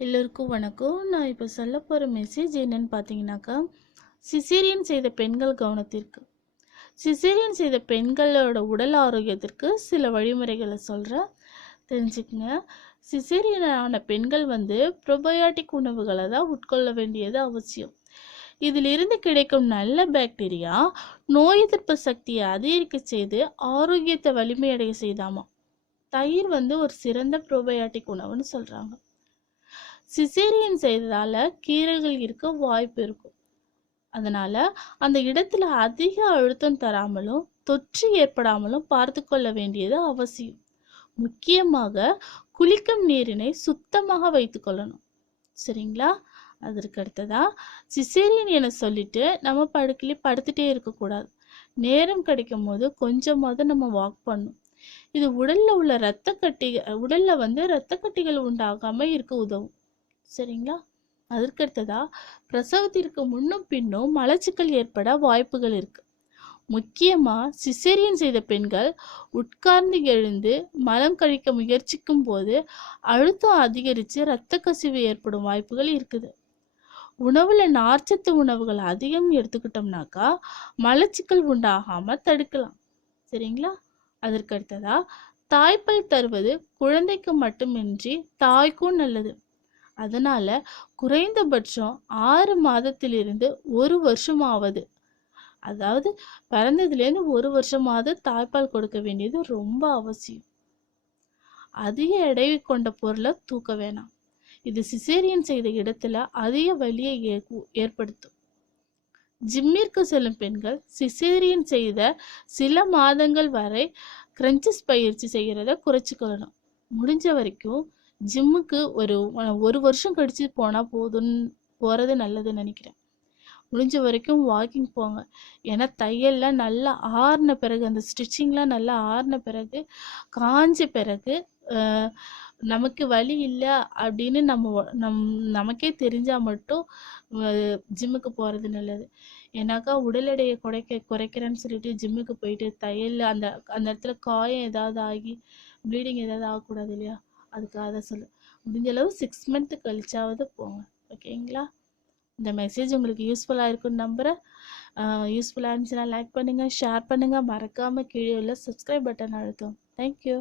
எல்லோருக்கும் வணக்கம். நான் இப்போ சொல்ல போகிற மெசேஜ் என்னன்னு பார்த்தீங்கன்னாக்கா சிசேரியன் செய்த பெண்கள் கவனத்திற்கு. சிசேரியன் செய்த பெண்களோட உடல் ஆரோக்கியத்திற்கு சில வழிமுறைகளை சொல்கிறேன் தெரிஞ்சுக்கங்க. சிசேரியன் ஆன பெண்கள் வந்து ப்ரொபயோட்டிக் உணவுகளை தான் உட்கொள்ள வேண்டியது அவசியம். இதிலிருந்து கிடைக்கும் நல்ல பாக்டீரியா நோய் எதிர்ப்பு சக்தியை அதிகரிக்க செய்து ஆரோக்கியத்தை வலிமையடைய செய்தாமா? தயிர் வந்து ஒரு சிறந்த ப்ரோபயாட்டிக் உணவுன்னு சொல்கிறாங்க சிசேரியன் செய்ததால கீறல்கள் இருக்க வாய்ப்பு இருக்கும். அதனால அந்த இடத்துல அதிக அழுத்தம் தராமலும் தொற்று ஏற்படாமலும் பார்த்து கொள்ள வேண்டியது அவசியம். முக்கியமாக குளிக்கும் நீரினை சுத்தமாக வைத்துக்கொள்ளணும் சரிங்களா? அதற்கு அடுத்ததா சிசேரியன் என சொல்லிட்டு நம்ம படுக்கையிலே படுத்துட்டே இருக்கக்கூடாது. நேரம் கிடைக்கும் போது கொஞ்சமாவது நம்ம வாக் பண்ணும் இது உடல்ல உள்ள இரத்த கட்டி உடல்ல வந்து இரத்த கட்டிகள் உண்டாகாம இருக்க உதவும். சரிங்களா? அதற்கடுத்ததா பிரசவத்திற்கு முன்னும் பின்னும் மலச்சிக்கல் ஏற்பட வாய்ப்புகள் இருக்கு. முக்கியமாக சிசேரியன் செய்த பெண்கள் உட்கார்ந்து எழுந்து மலம் கழிக்க முயற்சிக்கும் போது அழுத்தம் அதிகரித்து இரத்த கசிவு ஏற்படும் வாய்ப்புகள் இருக்குது. உணவில் நார்ச்சத்து உணவுகள் அதிகம் எடுத்துக்கிட்டோம்னாக்கா மலச்சிக்கல் உண்டாகாமல் தடுக்கலாம். சரிங்களா? அதற்கு அடுத்ததாக தாய்ப்பால் தருவது குழந்தைக்கு மட்டுமின்றி தாய்க்கும் நல்லது. அதனால் குறைந்தபட்சம் ஆறு மாதத்திலிருந்து ஒரு வருஷமாவது அதாவது பிறந்ததுலேருந்து ஒரு வருஷமாவது தாய்ப்பால் கொடுக்க வேண்டியது ரொம்ப அவசியம். அதிக எடை கொண்ட பொருளை தூக்க வேணாம். இது சிசேரியன் செய்த இடத்துல அதிக வலியை ஏற்படுத்தும். ஜிம்மிற்கு செல்லும் பெண்கள் சிசேரியன் செய்த சில மாதங்கள் வரை கிரன்ச்சஸ் பயிற்சி செய்கிறத குறைச்சிக்கொள்ளணும். முடிஞ்ச வரைக்கும் ஜிம்முக்கு ஒரு ஒரு வருஷம் கழிச்சு போனால் போதும்னு போகிறது நல்லதுன்னு நினைக்கிறேன். முடிஞ்ச வரைக்கும் வாக்கிங் போங்க. ஏன்னா தையல்லாம் நல்லா ஆறின பிறகு அந்த ஸ்டிச்சிங்லாம் நல்லா ஆறின பிறகு காஞ்ச பிறகு நமக்கு வழி இல்லை அப்படின்னு நம்ம நம் நமக்கே தெரிஞ்சால் மட்டும் ஜிம்முக்கு போகிறது நல்லது. ஏன்னாக்கா உடல் எடையை குறைக்க குறைக்கிறேன்னு சொல்லிட்டு ஜிம்முக்கு போயிட்டு தையல் அந்த அந்த இடத்துல காயம் ஏதாவது ஆகி ப்ளீடிங் ஏதாவது ஆகக்கூடாது இல்லையா? அதுக்காக தான் சொல்லு. முடிஞ்ச அளவு சிக்ஸ் மந்த்து கழிச்சாவது போங்க. ஓகேங்களா இந்த மெசேஜ் உங்களுக்கு யூஸ்ஃபுல்லாக இருக்குன்னு நம்புகிறேன் யூஸ்ஃபுல்லாக இருந்துச்சுன்னா லைக் பண்ணுங்கள் ஷேர் பண்ணுங்கள் மறக்காமல் கீழே உள்ள சப்ஸ்கிரைப் பட்டன் அழுத்தும் தேங்க்யூ